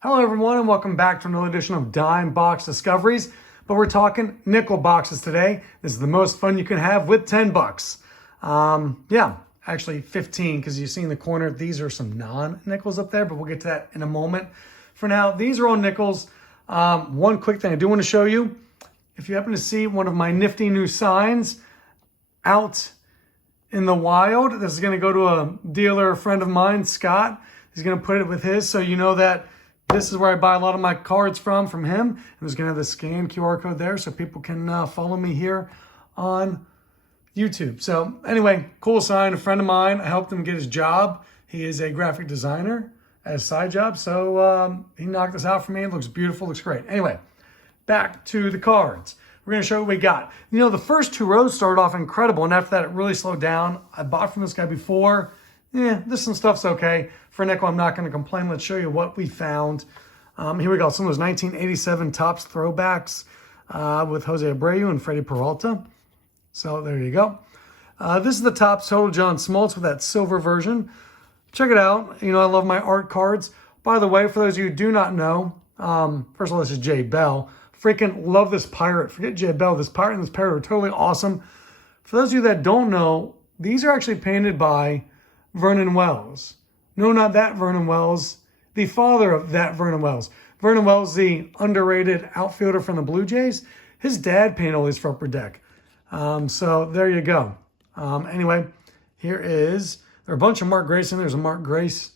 Hello everyone and welcome back to another edition of Dime Box Discoveries, but we're talking nickel boxes today. This is the most fun you can have with 10 bucks. Yeah, actually 15 because you see in the corner, these are some non-nickels up there, but we'll get to that in a moment. For now, these are all nickels. One quick thing I do want to show you, if you happen to see one of my nifty new signs out in the wild, this is going to go to a dealer, a friend of mine, Scott. He's going to put it with his, so you know that this is where I buy a lot of my cards from him. And there's going to have the scan QR code there so people can follow me here on YouTube. So anyway, cool sign. A friend of mine, I helped him get his job. He is a graphic designer at a side job. So he knocked this out for me. It looks beautiful, looks great. Anyway, back to the cards. We're going to show you what we got. You know, the first two rows started off incredible, and after that, it really slowed down. I bought from this guy before. Yeah, this some stuff's okay. For nickel, I'm not going to complain. Let's show you what we found. Here we go. Some of those 1987 Topps throwbacks with Jose Abreu and Freddie Peralta. So there you go. This is the Topps Total John Smoltz with that silver version. Check it out. You know, I love my art cards. By the way, for those of you who do not know, first of all, this is Jay Bell. Freaking love this pirate. Forget Jay Bell. This pirate and this parrot are totally awesome. For those of you that don't know, these are actually painted by Vernon Wells. No, not that Vernon Wells. The father of that Vernon Wells. Vernon Wells, the underrated outfielder from the Blue Jays. His dad painted all these for Upper Deck. So there you go. Anyway, there are a bunch of Mark Grace in there. There's a Mark Grace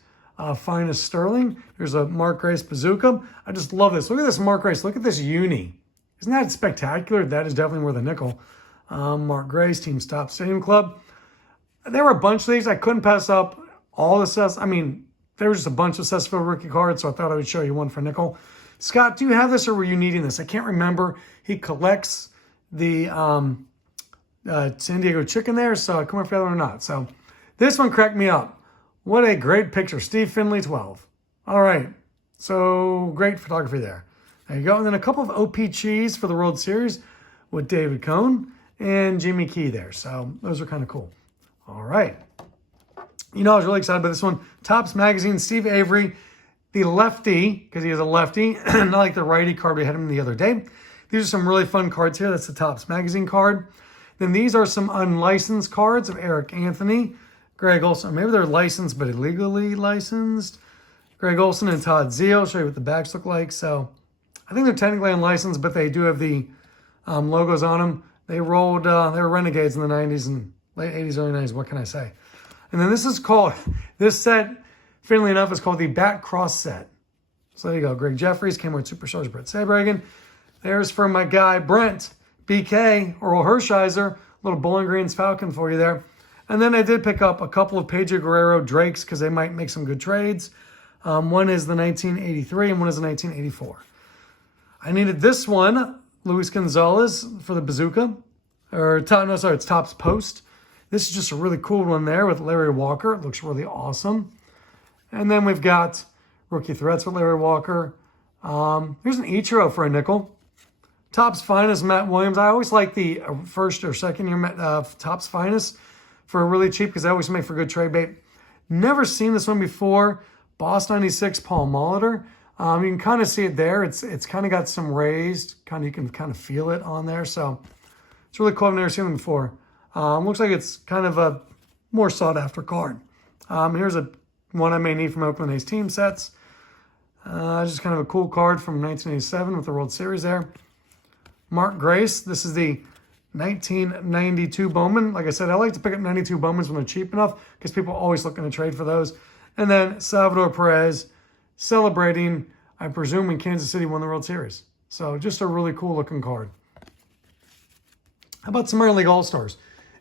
Finest Sterling. There's a Mark Grace Bazooka. I just love this. Look at this Mark Grace. Look at this uni. Isn't that spectacular? That is definitely worth a nickel. Mark Grace, Team Stop Stadium Club. There were a bunch of these. I couldn't pass up all the there was just a bunch of Cessfield rookie cards, so I thought I would show you one for nickel. Scott, do you have this or were you needing this? I can't remember. He collects the San Diego chicken there, so I couldn't remember if you had one or not. So this one cracked me up. What a great picture. Steve Finley, 12. All right. So great photography there. There you go. And then a couple of OPGs for the World Series with David Cohn and Jimmy Key there. So those are kind of cool. All right. You know, I was really excited about this one. Topps Magazine, Steve Avery, the lefty, because he is a lefty, not like the righty card we had him the other day. These are some really fun cards here. That's the Topps Magazine card. Then these are some unlicensed cards of Eric Anthony, Greg Olson. Maybe they're licensed, but illegally licensed. Greg Olson and Todd Zeal. I'll show you what the backs look like. So I think they're technically unlicensed, but they do have the logos on them. They were renegades in the 90s and late 80s, early 90s. What can I say? And then this set, funnily enough, is called the Back Cross set. So there you go. Greg Jeffries came with Superstars, Brett Sabragan. There's from my guy, Brent, BK, Earl Hershiser, little Bowling Greens Falcon for you there. And then I did pick up a couple of Pedro Guerrero Drakes because they might make some good trades. One is the 1983 and one is the 1984. I needed this one, Luis Gonzalez for the Bazooka. It's Topps Post. This is just a really cool one there with Larry Walker. It looks really awesome. And then we've got Rookie Threats with Larry Walker. Here's an Ichiro for a nickel. Topps Finest, Matt Williams. I always like the first or second year Topps Finest for really cheap because they always make for good trade bait. Never seen this one before. Boss 96, Paul Molitor. You can kind of see it there. It's kind of got some raised. You can kind of feel it on there. So it's really cool. I've never seen them before. Looks like it's kind of a more sought after card. Here's one I may need from Oakland A's team sets. Just kind of a cool card from 1987 with the World Series there. Mark Grace. This is the 1992 Bowman. Like I said, I like to pick up 92 Bowmans when they're cheap enough because people are always looking to trade for those. And then Salvador Perez celebrating, I presume, when Kansas City won the World Series. So just a really cool looking card. How about some Minor League All-Stars?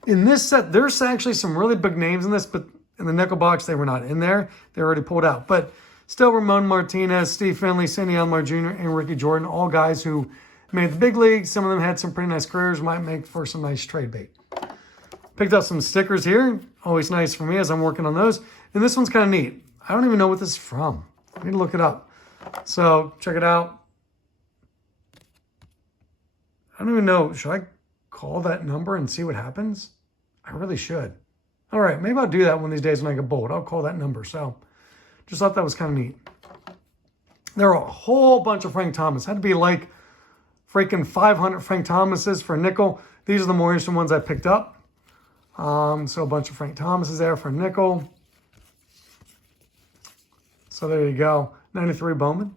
In this set, there's actually some really big names in this, but in the nickel box, they were not in there. They were already pulled out. But still, Ramon Martinez, Steve Finley, Sandy Alomar Jr., and Ricky Jordan, all guys who made the big leagues. Some of them had some pretty nice careers, might make for some nice trade bait. Picked up some stickers here. Always nice for me as I'm working on those. And this one's kind of neat. I don't even know what this is from. I need to look it up. So check it out. I don't even know. Should I call that number and see what happens? I really should. All right, maybe I'll do that one of these days when I get bold. I'll call that number. So just thought that was kind of neat. There are a whole bunch of Frank Thomas. Had to be like freaking 500 Frank Thomases for a nickel. These are the more interesting ones I picked up. So a bunch of Frank Thomases there for a nickel. So there you go. 93 Bowman.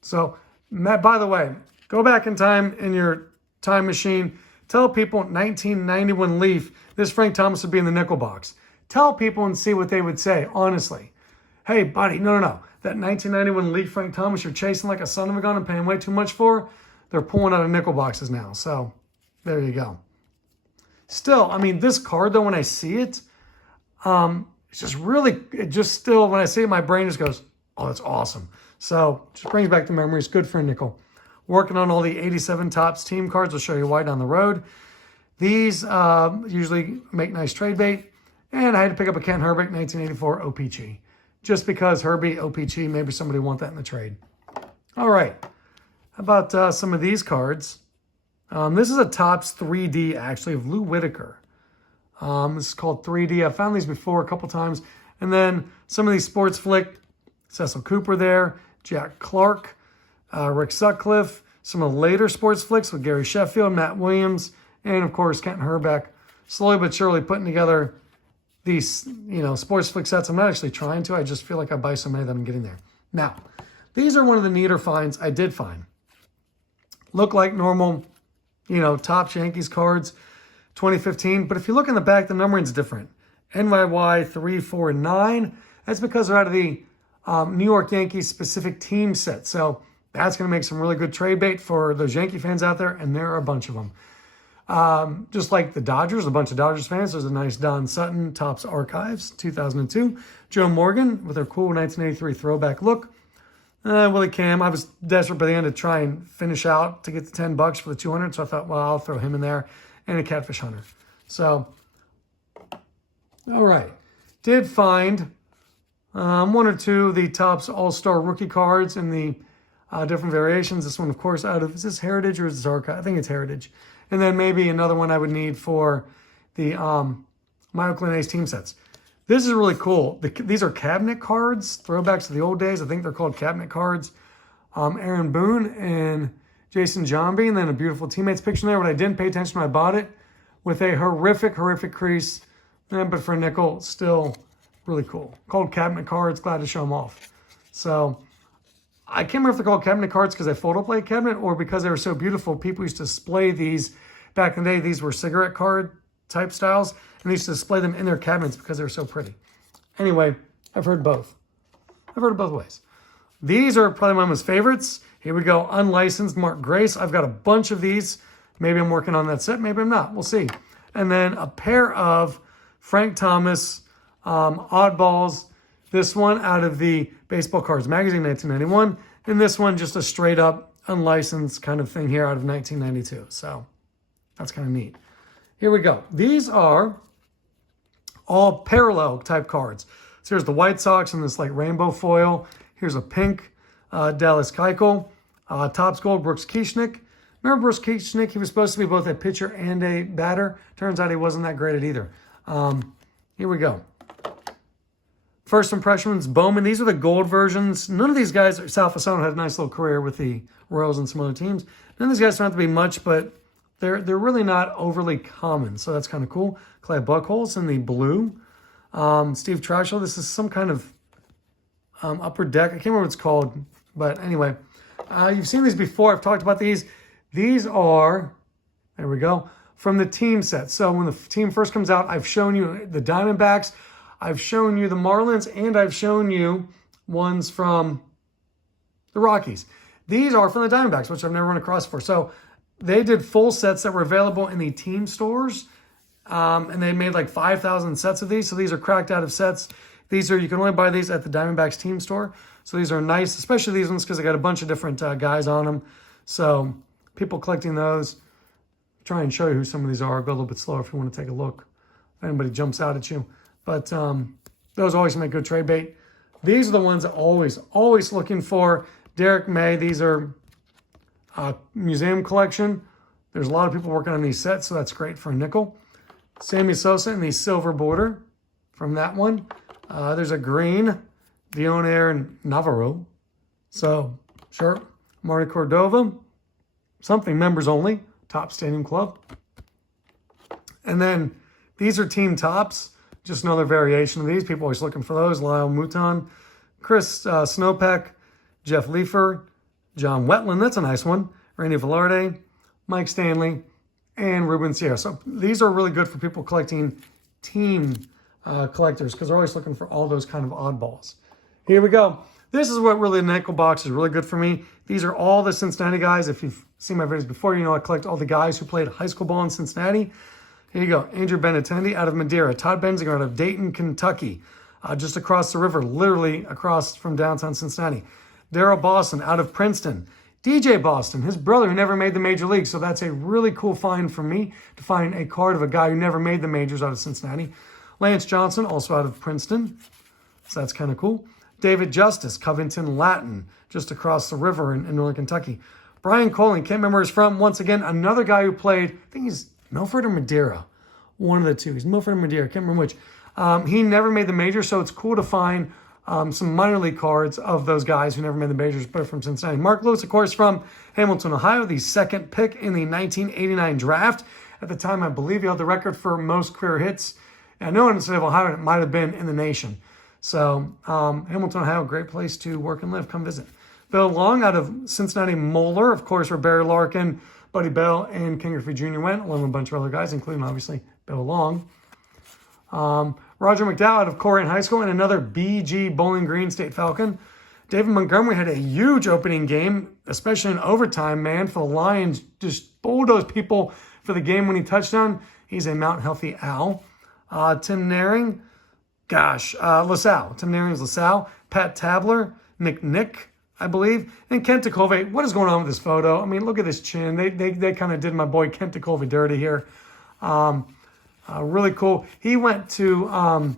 So, Matt, by the way, go back in time in your time machine. Tell people 1991 Leaf, this Frank Thomas would be in the nickel box. Tell people and see what they would say, honestly. Hey, buddy, no. That 1991 Leaf Frank Thomas you're chasing like a son of a gun and paying way too much for, they're pulling out of nickel boxes now. So, there you go. Still, I mean, this card, though, when I see it, it's just really, when I see it, my brain just goes, oh, that's awesome. So, just brings back the memories. Good for a nickel. Working on all the 87 Topps team cards. I'll show you why down the road. These usually make nice trade bait. And I had to pick up a Kent Hrbek 1984 OPG. Just because Herbie, OPG, maybe somebody want that in the trade. All right. How about some of these cards? This is a Topps 3D, actually, of Lou Whitaker. This is called 3D. I've found these before a couple times. And then some of these Sports Flick, Cecil Cooper there, Jack Clark, Rick Sutcliffe, some of the later Sports Flicks with Gary Sheffield, Matt Williams, and of course Kent Hrbek. Slowly but surely putting together these, Sports Flick sets. I'm not actually trying to. I just feel like I buy so many that I'm getting there. Now, these are one of the neater finds I did find. Look like normal, Topps Yankees cards, 2015. But if you look in the back, the numbering's different. NYY 3, 4, and 9. That's because they're out of the New York Yankees specific team set. So that's going to make some really good trade bait for those Yankee fans out there, and there are a bunch of them. Just like the Dodgers, a bunch of Dodgers fans. There's a nice Don Sutton Topps Archives, 2002. Joe Morgan with their cool 1983 throwback look. Willie Cam. I was desperate by the end to try and finish out to get the $10 for the 200, so I thought, well, I'll throw him in there, and a Catfish Hunter. So, all right. Did find one or two of the Topps All-Star rookie cards in the different variations. This one, of course, is this Heritage or is this Archive? I think it's Heritage. And then maybe another one I would need for the my Oakland A's team sets. This is really cool. These are cabinet cards, throwbacks to the old days. I think they're called cabinet cards. Aaron Boone and Jason Johnby, and then a beautiful teammates picture there. But I didn't pay attention when I bought it with a horrific crease. But for a nickel, still really cool. Called cabinet cards. Glad to show them off. So I can't remember if they're called cabinet cards because I fold up like a cabinet or because they were so beautiful. People used to display these back in the day. These were cigarette card type styles, and they used to display them in their cabinets because they were so pretty. Anyway, I've heard both. I've heard it both ways. These are probably my most favorites. Here we go. Unlicensed Mark Grace. I've got a bunch of these. Maybe I'm working on that set. Maybe I'm not. We'll see. And then a pair of Frank Thomas oddballs. This one out of the Baseball Cards Magazine, 1991. And this one just a straight up unlicensed kind of thing here out of 1992. So that's kind of neat. Here we go. These are all parallel type cards. So here's the White Sox in this like rainbow foil. Here's a pink Dallas Keuchel. Topps Gold Brooks Kieschnick. Remember Brooks Kieschnick? He was supposed to be both a pitcher and a batter. Turns out he wasn't that great at either. Here we go. First impressions, Bowman. These are the gold versions. None of these guys, Sal Fasano had a nice little career with the Royals and some other teams. None of these guys don't have to be much, but they're really not overly common. So that's kind of cool. Clay Buchholz in the blue. Steve Trashel. This is some kind of upper deck. I can't remember what it's called. But anyway, you've seen these before. I've talked about these. These are, there we go, from the team set. So when the team first comes out, I've shown you the Diamondbacks. I've shown you the Marlins, and I've shown you ones from the Rockies. These are from the Diamondbacks, which I've never run across before. So they did full sets that were available in the team stores, and they made like 5,000 sets of these. So these are cracked out of sets. These are, you can only buy these at the Diamondbacks team store. So these are nice, especially these ones because they got a bunch of different guys on them. So people collecting those, try and show you who some of these are. I'll go a little bit slower if you want to take a look. If anybody jumps out at you. But those always make good trade bait. These are the ones that always looking for. Derek May, these are museum collection. There's a lot of people working on these sets, so that's great for a nickel. Sammy Sosa in the silver border from that one. There's a green Dionair and Navarro. So, sure. Marty Cordova. Something members only. Top Stadium Club. And then these are team tops. Just another variation of these. People always looking for those. Lyle Mouton, Chris Snowpeck, Jeff Leifer, John Wetland. That's a nice one. Randy Velarde, Mike Stanley, and Ruben Sierra. So these are really good for people collecting team collectors because they're always looking for all those kind of oddballs. Here we go. This is what really the nickel box is really good for me. These are all the Cincinnati guys. If you've seen my videos before, you know I collect all the guys who played high school ball in Cincinnati. Here you go. Andrew Benintendi out of Madeira. Todd Benzinger out of Dayton, Kentucky. Just across the river, literally across from downtown Cincinnati. Darryl Boston out of Princeton. DJ Boston, his brother who never made the major league. So that's a really cool find for me to find a card of a guy who never made the majors out of Cincinnati. Lance Johnson, also out of Princeton. So that's kind of cool. David Justice, Covington Latin, just across the river in Northern Kentucky. Brian Colling, can't remember where he's from. Once again, another guy who played, I think he's Milford or Madeira. One of the two. He's Milford or Madeira. Can't remember which. He never made the major, so it's cool to find some minor league cards of those guys who never made the majors, but from Cincinnati. Mark Lewis, of course, from Hamilton, Ohio, the second pick in the 1989 draft. At the time, I believe he held the record for most career hits. And I know in the state of Ohio, it might have been in the nation. So Hamilton, Ohio, great place to work and live. Come visit. Bill Long out of Cincinnati Moeller, of course, where Barry Larkin, Buddy Bell, and King Griffey Jr. went, along with a bunch of other guys, including, obviously, Bill Long. Roger McDowell out of Corrigan High School, and another BG Bowling Green State Falcon. David Montgomery had a huge opening game, especially in overtime, man, for the Lions. Just bulldozed people for the game-winning touchdown. He's a Mount Healthy Owl. Tim Naring, LaSalle. Tim Naring's LaSalle. Pat Tabler, Nick, I believe. And Kent Tecove. What is going on with this photo? I mean, look at this chin. They kind of did my boy Kent Tecove dirty here. Really cool. He went to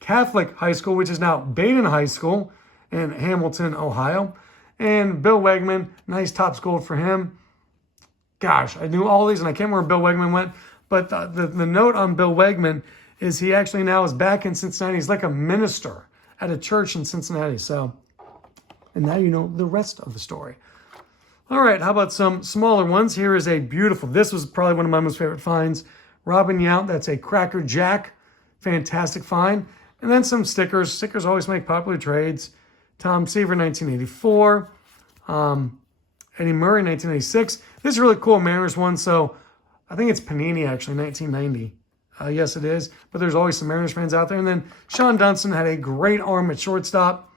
Catholic High School, which is now Baden High School in Hamilton, Ohio. And Bill Wegman, nice Topps Gold for him. Gosh, I knew all these, and I can't remember where Bill Wegman went. But the note on Bill Wegman is he actually now is back in Cincinnati. He's like a minister at a church in Cincinnati. So, and now you know the rest of the story. All right, how about some smaller ones? Here is a beautiful, this was probably one of my most favorite finds. Robin Yount, that's a Cracker Jack. Fantastic find. And then some stickers. Stickers always make popular trades. Tom Seaver, 1984. Eddie Murray, 1986. This is really cool, Mariners one. So I think it's Panini, actually, 1990. Yes, it is. But there's always some Mariners fans out there. And then Sean Dunston had a great arm at shortstop.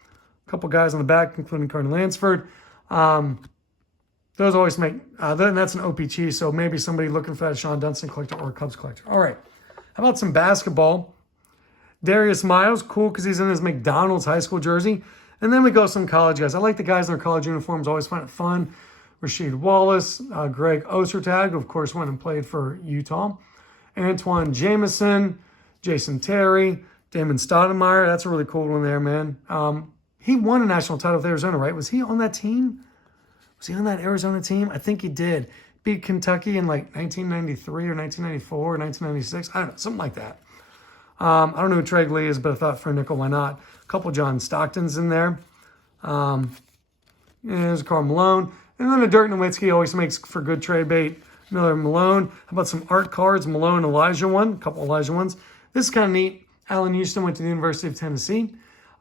A couple guys on the back, including Carter Lansford. Those always make, then that's an OPG, so maybe somebody looking for that Sean Dunston collector or a Cubs collector. All right, how about some basketball? Darius Miles, cool because he's in his McDonald's high school jersey. And then we go some college guys. I like the guys in their college uniforms, always find it fun. Rasheed Wallace, Greg Ostertag, who of course went and played for Utah. Antoine Jameson, Jason Terry, Damon Stoudemire. That's a really cool one there, man. He won a national title with Arizona, right? Was he on that team? Was he on that Arizona team? I think he did. Beat Kentucky in like 1993 or 1994 or 1996. I don't know, something like that. I don't know who Trey Lee is, but I thought for a nickel, why not? A couple John Stocktons in there. There's Karl Malone. And then the Dirk Nowitzki always makes for good trade bait. Another Malone. How about some art cards? Malone, Elijah one. A couple Elijah ones. This is kind of neat. Allen Houston went to the University of Tennessee.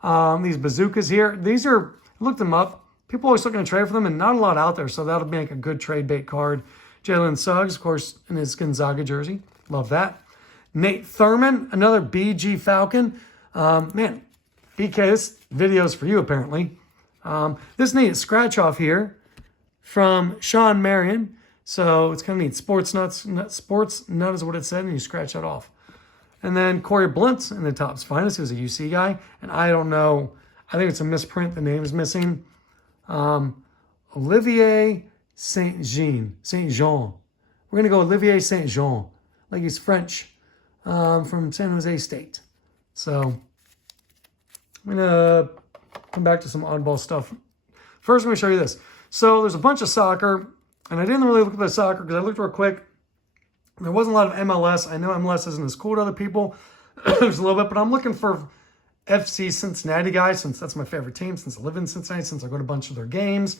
These bazookas here. These are, I looked them up. People always looking to trade for them, and not a lot out there, so that'll make a good trade bait card. Jalen Suggs, of course, in his Gonzaga jersey. Love that. Nate Thurman, another BG Falcon. Man, BK, this video's for you, apparently. This neat scratch off here from Sean Marion. So it's kind of neat. Sports Nut is what it said, and you scratch that off. And then Corey Blunt in the Topps Finest, who's a UC guy. And I don't know, I think it's a misprint. The name is missing. Olivier Saint-Jean. We're going to go Olivier Saint-Jean. Like he's French, from San Jose State. So I'm going to come back to some oddball stuff. First, I'm going to show you this. So there's a bunch of soccer, and I didn't really look at the soccer because I looked real quick. There wasn't a lot of MLS. I know MLS isn't as cool to other people. There's a little bit, but I'm looking for FC Cincinnati guy, since that's my favorite team, since I live in Cincinnati, since I go to a bunch of their games.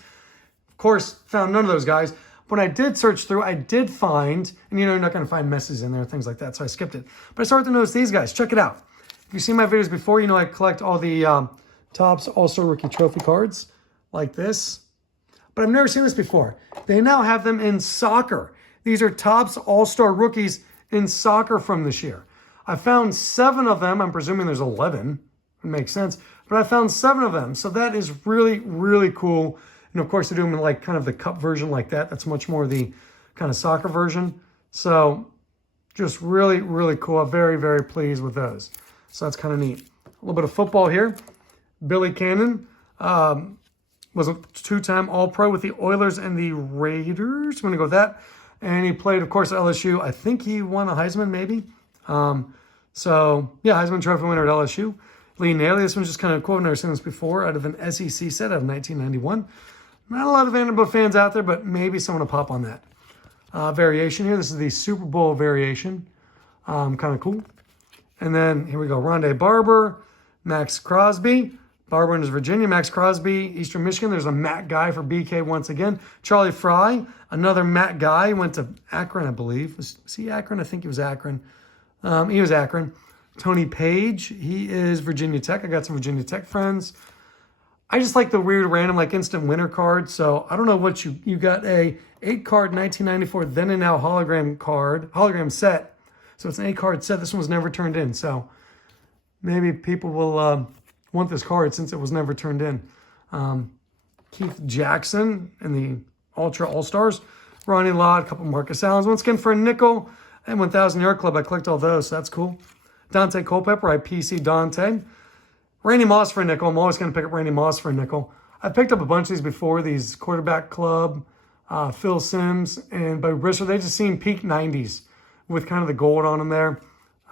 Of course, found none of those guys. When I did search through, I did find, and you're not going to find Messi's in there, things like that, so I skipped it. But I started to notice these guys. Check it out. If you've seen my videos before, you know I collect all the Topps All-Star Rookie Trophy cards like this. But I've never seen this before. They now have them in soccer. These are Topps All-Star Rookies in soccer from this year. I found 7 of them. I'm presuming there's 11. It makes sense. But I found 7 of them. So that is really, really cool. And of course, they do them in like kind of the cup version like that. That's much more the kind of soccer version. So just really, really cool. I'm very, very pleased with those. So that's kind of neat. A little bit of football here. Billy Cannon was a 2-time All-Pro with the Oilers and the Raiders. I'm going to go with that. And he played, of course, at LSU. I think he won a Heisman, maybe. So, yeah, Heisman Trophy winner at LSU. Lee Nailey, this one's just kind of cool. I've never seen this before. Out of an SEC set out of 1991. Not a lot of Vanderbilt fans out there, but maybe someone will pop on that. Variation here. This is the Super Bowl variation. Kind of cool. And then here we go. Rondé Barber, Max Crosby. Barber in Virginia, Max Crosby, Eastern Michigan. There's a Matt Guy for BK once again. Charlie Fry, another Matt Guy. Went to Akron, I believe. Was he Akron? I think he was Akron. He was Akron. Tony Page, he is Virginia Tech. I got some Virginia Tech friends. I just like the weird random like instant winner card. So I don't know what you got a 8-card 1994 then and now hologram set. So it's an 8-card set. This one was never turned in. So maybe people will want this card since it was never turned in. Keith Jackson in the Ultra All-Stars. Ronnie Lott, a couple Marcus Allens. Once again for a nickel. And 1,000 Yard Club, I clicked all those, so that's cool. Dante Culpepper, I PC Dante. Randy Moss for a nickel. I'm always going to pick up Randy Moss for a nickel. I picked up a bunch of these before, these Quarterback Club, Phil Simms, and Bobby Brister. They just seem peak 90s with kind of the gold on them there.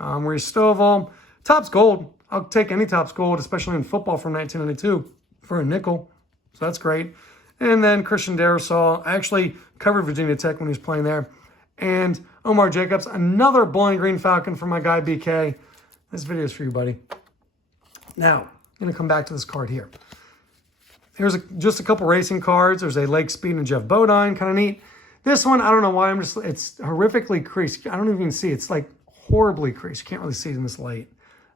Maurice Stovall. Topps Gold. I'll take any Topps Gold, especially in football from 1992 for a nickel. So that's great. And then Christian Darrisaw. I actually covered Virginia Tech when he was playing there. And Omar Jacobs, another Bowling Green Falcon for my guy BK. This video is for you, buddy. Now, I'm going to come back to this card here. Here's just a couple racing cards. There's a Lake Speed and Jeff Bodine, kind of neat. This one, I don't know why, it's horrifically creased. I don't even see it. It's like horribly creased. You can't really see it in this light.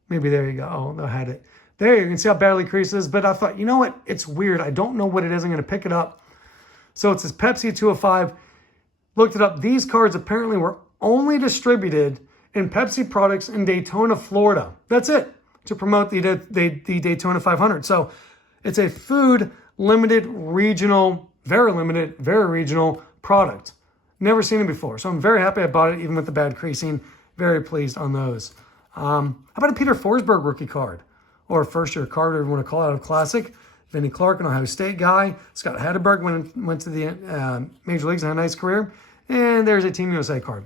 Maybe there you go. Oh, I had it. There you can see how badly creased it is. But I thought, you know what? It's weird. I don't know what it is. I'm going to pick it up. So it's this Pepsi 205. Looked it up. These cards apparently were only distributed in Pepsi products in Daytona, Florida. That's it, to promote the Daytona 500. So it's a food limited regional, very limited, very regional product. Never seen it before. So I'm very happy I bought it, even with the bad creasing. Very pleased on those. How about a Peter Forsberg rookie card? Or first year card, whatever you want to call it, out of Classic. Vinnie Clark, an Ohio State guy. Scott Hatterberg went to the Major Leagues and had a nice career. And there's a Team USA card.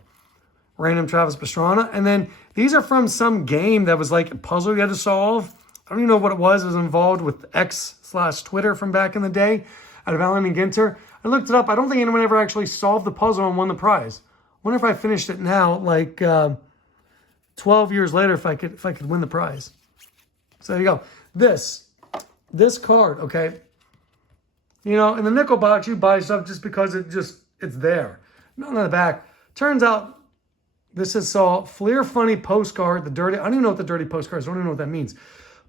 Random Travis Pastrana. And then these are from some game that was like a puzzle you had to solve. I don't even know what it was. It was involved with X/Twitter from back in the day out of Allen and Ginter. I looked it up. I don't think anyone ever actually solved the puzzle and won the prize. I wonder if I finished it now, like 12 years later, if I could win the prize. So there you go. This card, okay. You know, in the nickel box, you buy stuff just because it's there. Nothing on the back. Turns out this is Fleer Funny Postcard, I don't even know what the dirty postcard is. I don't even know what that means.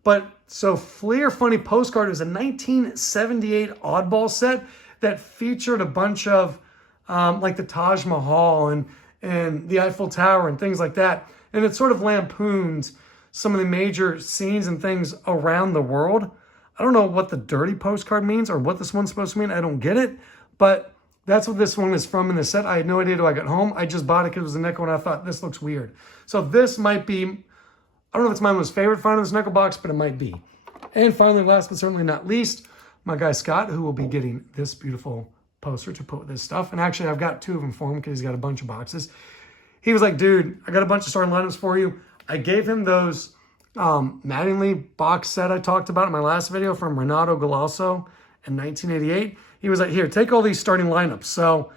But so Fleer Funny Postcard is a 1978 oddball set that featured a bunch of like the Taj Mahal and the Eiffel Tower and things like that. And it sort of lampoons some of the major scenes and things around the world. I don't know what the dirty postcard means or what this one's supposed to mean. I don't get it. But that's what this one is from in the set. I had no idea till I got home. I just bought it because it was a nickel, and I thought, this looks weird. So this might be, I don't know if it's my most favorite find in this nickel box, but it might be. And finally, last but certainly not least, my guy Scott, who will be getting this beautiful poster to put with this stuff. And actually, I've got 2 of them for him because he's got a bunch of boxes. He was like, dude, I got a bunch of starting lineups for you. I gave him those Mattingly box set I talked about in my last video from Renato Galasso in 1988. He was like, here, take all these starting lineups. So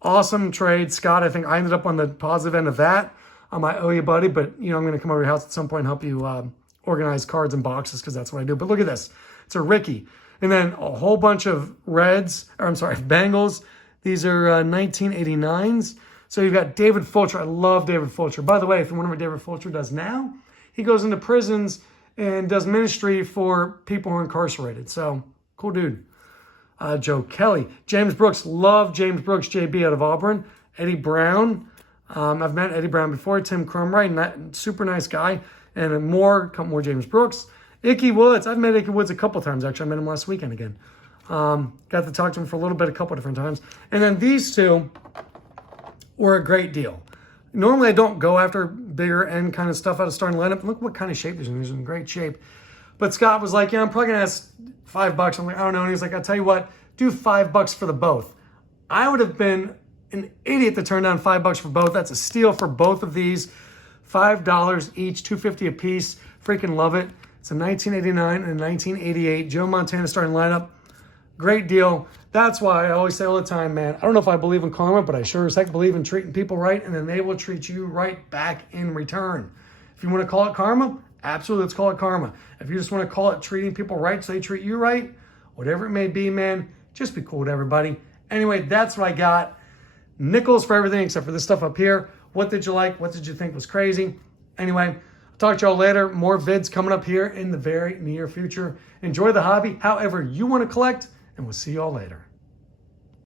awesome trade, Scott. I think I ended up on the positive end of that. I owe you, buddy, but you know I'm going to come over to your house at some point and help you organize cards and boxes because that's what I do. But look at this. It's a Ricky. And then a whole bunch of Bengals. These are 1989s. So you've got David Fulcher. I love David Fulcher. By the way, if you wonder what David Fulcher does now, he goes into prisons and does ministry for people who are incarcerated. So, cool dude. Joe Kelly. James Brooks. Love James Brooks, JB out of Auburn. Eddie Brown. I've met Eddie Brown before. Tim Crumwright, super nice guy. And more James Brooks. Icky Woods. I've met Icky Woods a couple times, actually. I met him last weekend again. Got to talk to him for a little bit, a couple different times. And then these two were a great deal. Normally, I don't go after bigger end kind of stuff out of starting lineup. Look what kind of shape these are in. These are in great shape. But Scott was like, yeah, I'm probably going to ask $5. I'm like, I don't know. And he's like, I'll tell you what, do $5 for the both. I would have been an idiot to turn down $5 for both. That's a steal for both of these. $5 each, $2.50 a piece. Freaking love it. It's a 1989 and a 1988 Joe Montana starting lineup. Great deal. That's why I always say all the time, man, I don't know if I believe in karma, but I sure as heck believe in treating people right, and then they will treat you right back in return. If you want to call it karma, absolutely, let's call it karma. If you just want to call it treating people right so they treat you right, whatever it may be, man, just be cool with everybody. Anyway, that's what I got. Nickels for everything except for this stuff up here. What did you like? What did you think was crazy? Anyway, I'll talk to y'all later. More vids coming up here in the very near future. Enjoy the hobby however you want to collect, and we'll see y'all later.